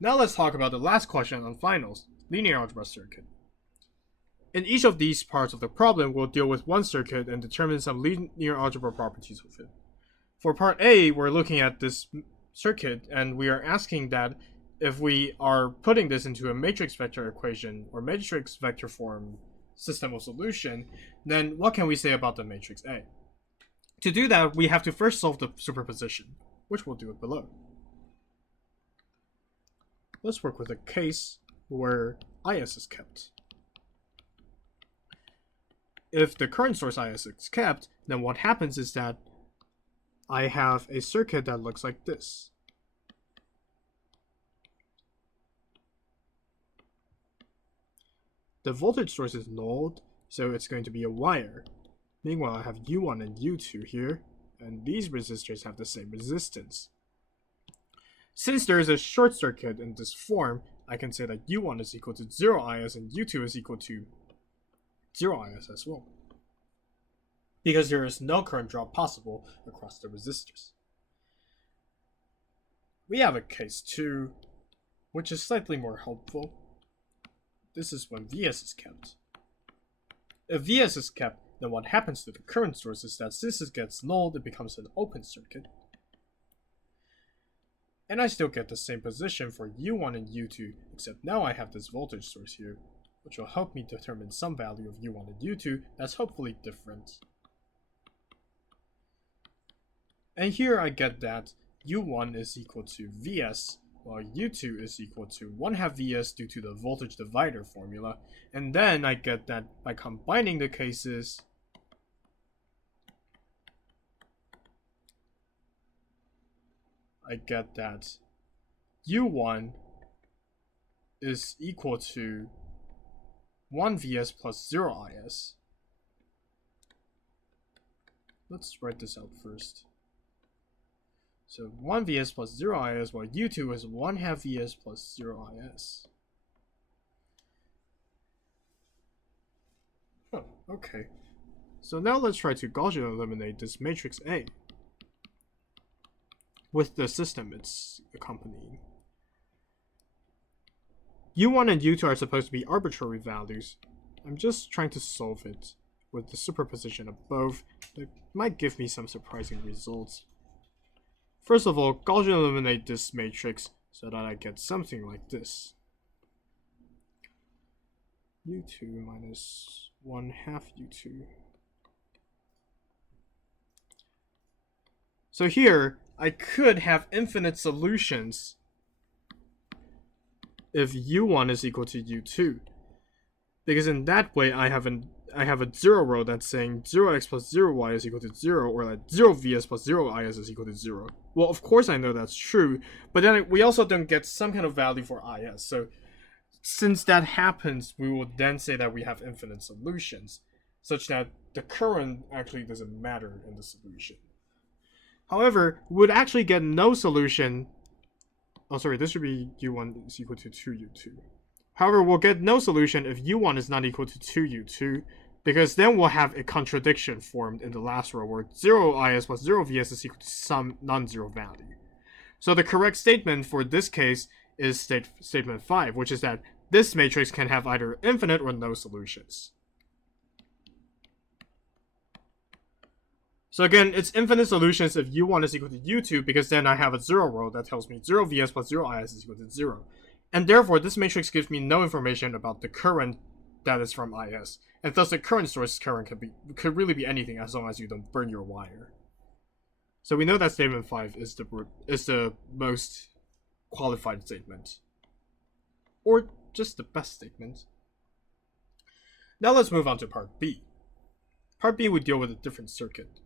Now let's talk about the last question on finals, linear algebra circuit. In each of these parts of the problem, we'll deal with one circuit and determine some linear algebra properties of it. For part A, we're looking at this circuit and we are asking that if we are putting this into a matrix vector equation or matrix vector form system of solution, then what can we say about the matrix A? To do that, we have to first solve the superposition, which we'll do it below. Let's work with a case where IS is kept. If the current source IS is kept, then what happens is that I have a circuit that looks like this. The voltage source is nulled, so it's going to be a wire. Meanwhile, I have U1 and U2 here, and these resistors have the same resistance. Since there is a short circuit in this form, I can say that U1 is equal to 0 IS and U2 is equal to 0 IS as well, because there is no current drop possible across the resistors. We have a case 2, which is slightly more helpful. This is when Vs is kept. If Vs is kept, then what happens to the current source is that since it gets nulled, it becomes an open circuit. And I still get the same position for U1 and U2, except now I have this voltage source here, which will help me determine some value of U1 and U2 that's hopefully different. And here I get that U1 is equal to Vs, while U2 is equal to 1/2 Vs due to the voltage divider formula. And then I get that by combining the cases, I get that U1 is equal to 1 Vs plus 0 Is. Let's write this out first. So 1 Vs plus 0 Is, while U2 is 1/2 Vs plus 0 Is. Oh, okay. So now let's try to Gaussian eliminate this matrix A with the system it's accompanying. U1 and U2 are supposed to be arbitrary values. I'm just trying to solve it with the superposition of both that might give me some surprising results. First of all, Gaussian eliminate this matrix so that I get something like this. U2 minus 1/2 U2. So here, I could have infinite solutions if U1 is equal to U2. Because in that way, I have a 0 row that's saying 0x plus 0y is equal to 0, or that 0vs plus 0is is equal to 0. Well, of course I know that's true, but then we also don't get some kind of value for is. So since that happens, we will then say that we have infinite solutions, such that the current actually doesn't matter in the solution. However, we would actually get no solution. Oh, sorry, this should be U1 is equal to 2U2. However, we'll get no solution if U1 is not equal to 2U2, because then we'll have a contradiction formed in the last row where 0is plus 0vs is equal to some non-zero value. So the correct statement for this case is statement 5, which is that this matrix can have either infinite or no solutions. So again, it's infinite solutions if U1 is equal to U2, because then I have a 0 row that tells me 0vs plus 0is is equal to 0. And therefore, this matrix gives me no information about the current that is from is. And thus, the current source current could really be anything as long as you don't burn your wire. So we know that statement 5 is the most qualified statement. Or just the best statement. Now let's move on to part B. Part B would deal with a different circuit.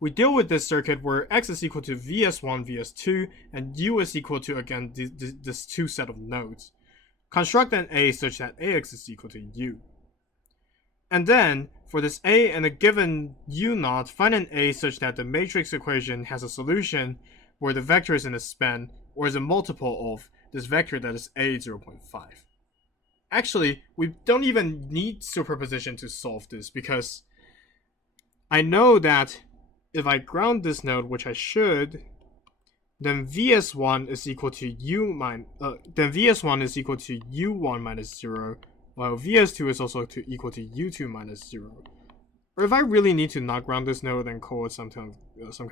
We deal with this circuit where x is equal to Vs1, Vs2, and U is equal to, again, this two set of nodes. Construct an A such that Ax is equal to U. And then, for this A and a given U0, find an A such that the matrix equation has a solution where the vector is in a span, or is a multiple of this vector that is A 0.5. Actually, we don't even need superposition to solve this, because I know that if I ground this node, which I should, then VS1 is equal to VS1 is equal to U1 minus 0, while VS2 is also equal to U2 minus 0. Or if I really need to not ground this node and call it some kind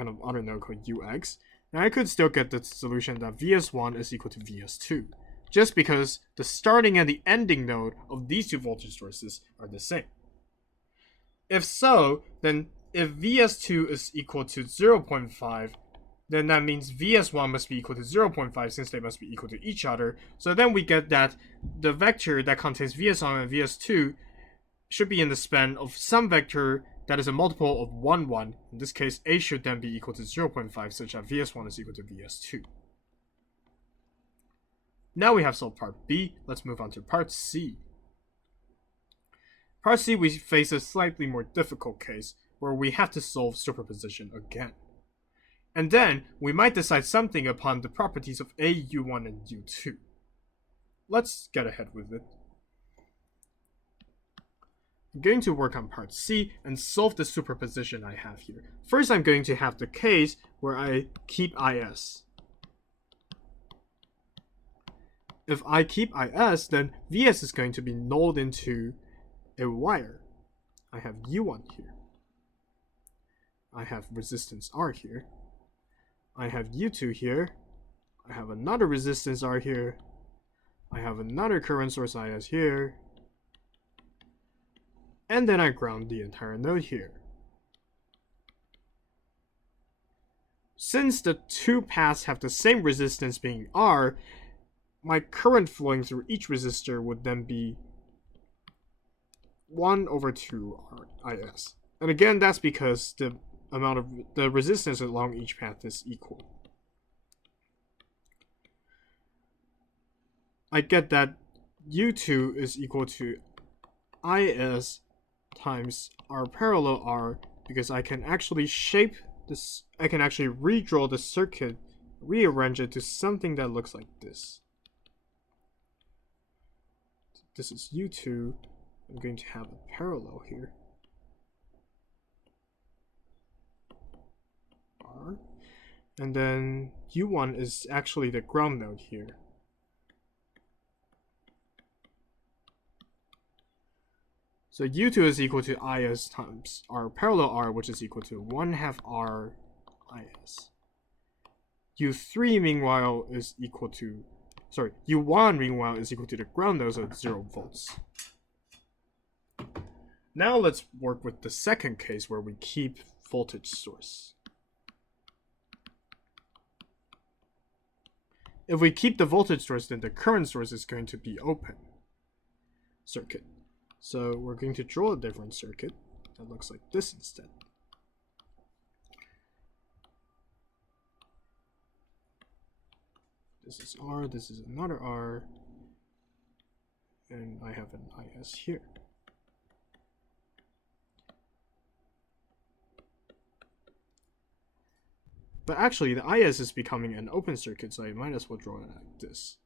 of other node called UX, then I could still get the solution that VS1 is equal to VS2, just because the starting and the ending node of these two voltage sources are the same. If so, then if VS2 is equal to 0.5, then that means VS1 must be equal to 0.5 since they must be equal to each other. So then we get that the vector that contains VS1 and VS2 should be in the span of some vector that is a multiple of 1, 1. In this case, A should then be equal to 0.5 such that VS1 is equal to VS2. Now we have solved part B. Let's move on to part C. Part C, we face a slightly more difficult case where we have to solve superposition again. And then we might decide something upon the properties of A, U1, and U2. Let's get ahead with it. I'm going to work on part C and solve the superposition I have here. First, I'm going to have the case where I keep IS. If I keep IS, then VS is going to be nulled into a wire. I have U1 here. I have resistance R here. I have U2 here. I have another resistance R here. I have another current source IS here. And then I ground the entire node here. Since the two paths have the same resistance being R, my current flowing through each resistor would then be 1 over 2 IS. And again, that's because the amount of the resistance along each path is equal. I get that U2 is equal to IS times R parallel R, because I can actually shape this, I can actually redraw the circuit, rearrange it to something that looks like this. This is U2. I'm going to have a parallel here. R. And then U1 is actually the ground node here. So U2 is equal to IS times R parallel R, which is equal to 1/2 R IS. U3 meanwhile is equal to, U1 meanwhile is equal to the ground node, so 0 volts. Now let's work with the second case where we keep voltage source. If we keep the voltage source, then the current source is going to be open circuit. So we're going to draw a different circuit that looks like this instead. This is R, this is another R, and I have an IS here. But actually, the IS is becoming an open circuit, so I might as well draw it like this.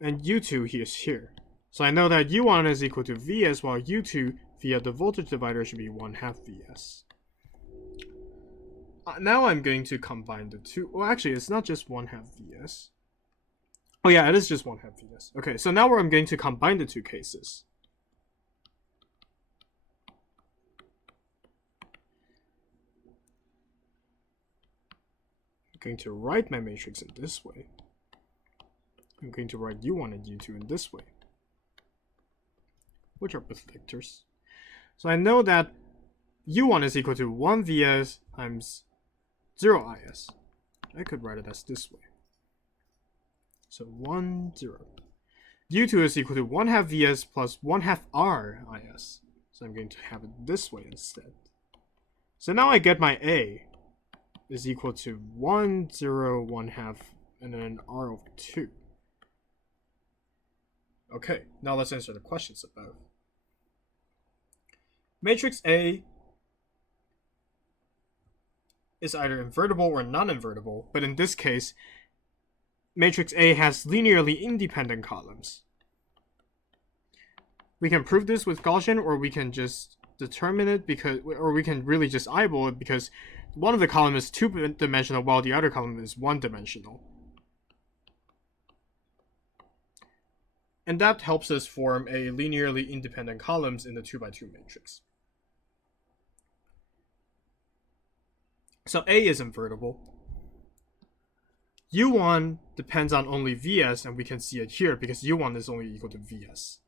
And U2 is here. So I know that U1 is equal to VS, while U2 via the voltage divider should be 1/2 VS. Now I'm going to combine the two. Well, actually, it's not just 1/2 VS. Oh yeah, it is just 1/2 VS. Okay, so now I'm going to combine the two cases. I'm going to write my matrix in this way. I'm going to write U1 and U2 in this way, which are both vectors. So I know that U1 is equal to 1 VS times 0 IS. I could write it as this way. So 1, 0. U2 is equal to 1/2 VS plus 1/2 R IS. So I'm going to have it this way instead. So now I get my A is equal to 1, 0, 1/2, and then R over 2. Okay, now let's answer the questions above. Matrix A is either invertible or non-invertible, but in this case, matrix A has linearly independent columns. We can prove this with Gaussian, or we can just determine it or we can really just eyeball it, because one of the columns is two-dimensional while the other column is one-dimensional. And that helps us form a linearly independent columns in the 2x2 matrix. So A is invertible. U1 depends on only Vs, and we can see it here because U1 is only equal to Vs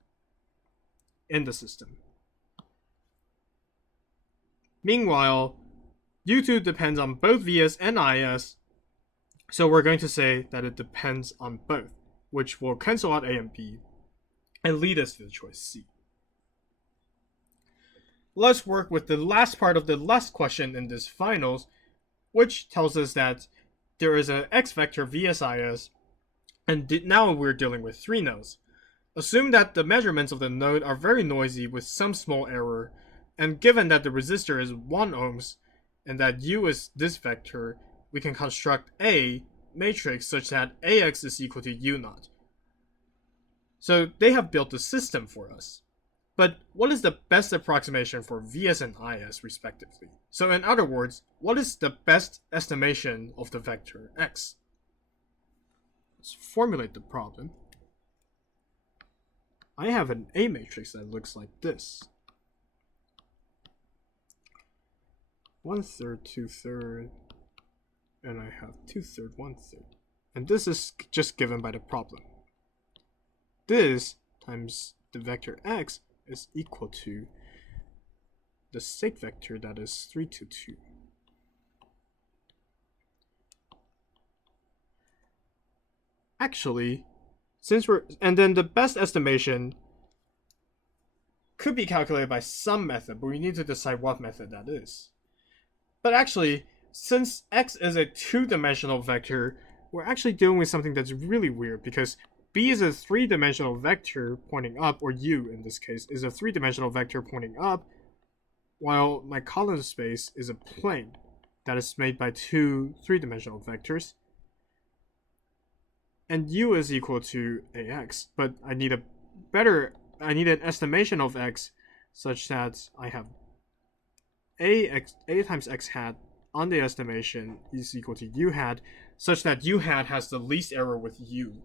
in the system. Meanwhile, U2 depends on both Vs and Is, so we're going to say that it depends on both, which will cancel out A and B and lead us to the choice C. Let's work with the last part of the last question in this finals, which tells us that there is an X vector VSIS, and now we're dealing with 3 nodes. Assume that the measurements of the node are very noisy with some small error, and given that the resistor is 1 ohms and that U is this vector, we can construct A matrix such that AX is equal to U naught. So they have built the system for us. But what is the best approximation for Vs and Is respectively? So in other words, what is the best estimation of the vector X? Let's formulate the problem. I have an A matrix that looks like this. 1/3, 2/3, and I have 2/3, 1/3. And this is just given by the problem. This times the vector X is equal to the state vector that is 3 to 2. Actually, and then the best estimation could be calculated by some method, but we need to decide what method that is. But actually, since X is a 2-dimensional vector, we're actually dealing with something that's really weird because B is a 3-dimensional vector pointing up, or U in this case is a 3-dimensional vector pointing up, while my column space is a plane that is made by 2 3-dimensional vectors. And U is equal to AX, but I need an estimation of X such that I have A times X hat on the estimation is equal to U hat, such that U hat has the least error with U.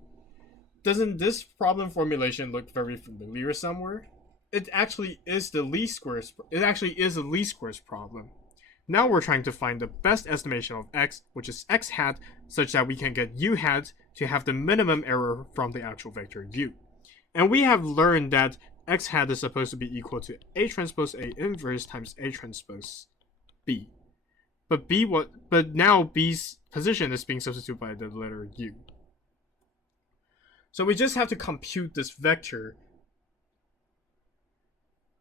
Doesn't this problem formulation look very familiar somewhere? It actually is the least squares. It actually is a least squares problem. Now we're trying to find the best estimation of X, which is X hat, such that we can get U hat to have the minimum error from the actual vector U. And we have learned that X hat is supposed to be equal to A transpose A inverse times A transpose B. But now B's position is being substituted by the letter U. So we just have to compute this vector.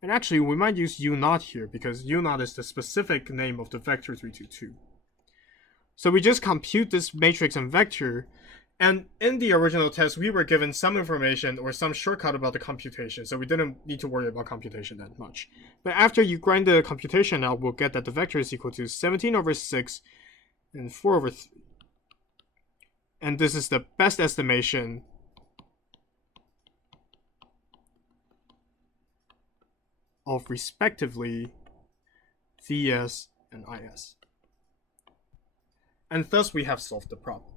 And actually, we might use U naught here because U naught is the specific name of the vector 322. So we just compute this matrix and vector. And in the original test, we were given some information or some shortcut about the computation, so we didn't need to worry about computation that much. But after you grind the computation out, we'll get that the vector is equal to 17 over 6 and 4 over 3. And this is the best estimation of respectively Vs and Is. And thus we have solved the problem.